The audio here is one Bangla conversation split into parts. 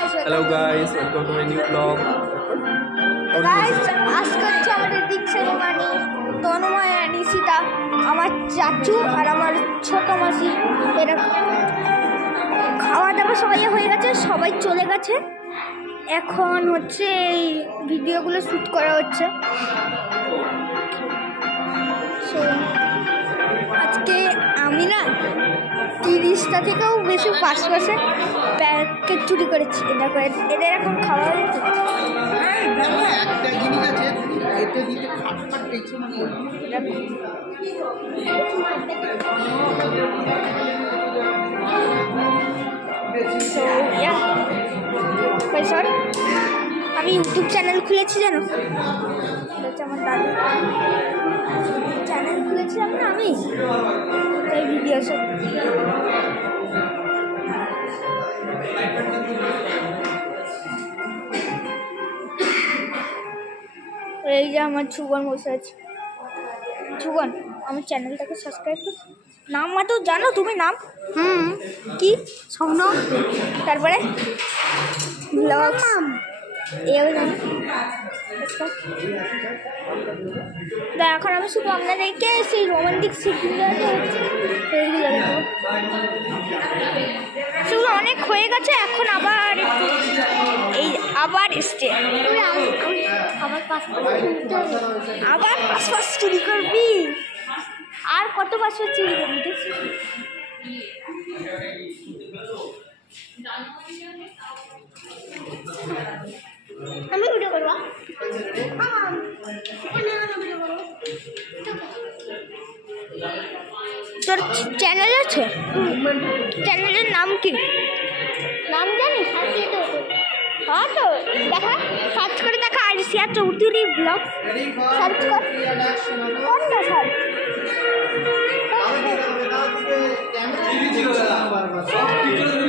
Hello guys, welcome to my new vlog. Guys আজকে হচ্ছে আমাদের দিক সেরেমানি। তন্ময় আর নিশিতা, আমার চাচু আর আমার ছোট মাসি, এরা খাওয়া দাওয়া সবাই হয়ে গেছে, সবাই চলে গেছে। এখন হচ্ছে এই ভিডিওগুলো শ্যুট করা হচ্ছে। আজকে আমি না 30টা থেকেও বেশি পাশে প্যাকেট চুরি করেছি। এদের এখন খাওয়া হয়েছে। একটা জিনিস আছে, এটা দিতে খাটখাট পেছনে আমি ইউটিউব চ্যানেল খুলেছি, জানো? হচ্ছে আমার দাদু চ্যানেল খুলেছিলাম না আমি, এই ভিডিও সব। এই যে আমার ছুগন বসে আছে। ছুগন, আমার চ্যানেলটাকে সাবস্ক্রাইব করো। নাম মাত্র জানো তুমি? নাম কি? স্বপ্ন, তারপরে ব্লগস, এগুলো জানো? এখন আমি শুধু আপনাদেরকে সেই রোমান্টিক সিনগুলো সেইগুলো দেখো। সেগুলো অনেক হয়ে গেছে, এখন আবার আবার এসছে। আবার পাসপোর্ট চুরি করবি? আর কত পাসপোর্ট চুরি করবি? আমি ভিডিও করবো। তোর চ্যানেল আছে? চ্যানেলের নাম কি? নাম জানিস? হ্যাঁ তো দেখা, সার্চ করে দেখা। আরিশিয়া চৌধুরী ব্লগ সার্চ কর। কোনটা সার্চ?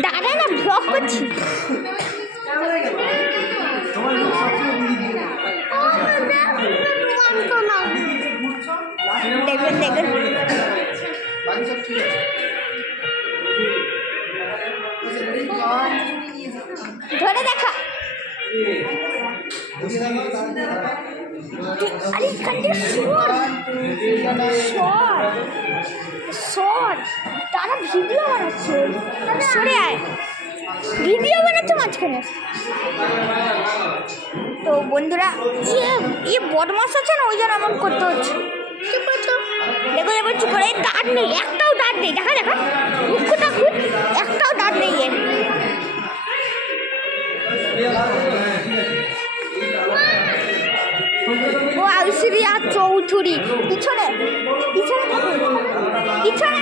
দাদা না ব্লগ করছি। দেখবেন দেখবেন ধরে দেখা। তারা ভিডিও বানাচ্ছে, সরে আয়, ভিডিও বানাচ্ছে মাঝখানে। তো বন্ধুরা, বদমাস আছে না, ওই জন্য এমন করতে হচ্ছে। দেখো এবার চুপ করে, দাঁত নেই, একটাও দাঁত নেই। দেখা দেখা মুখটা খুব, একটাও দাঁত নেই এর। ও আরিশিয়া চৌধুরী, পিছনে পিছনে থাকুন, পিছনে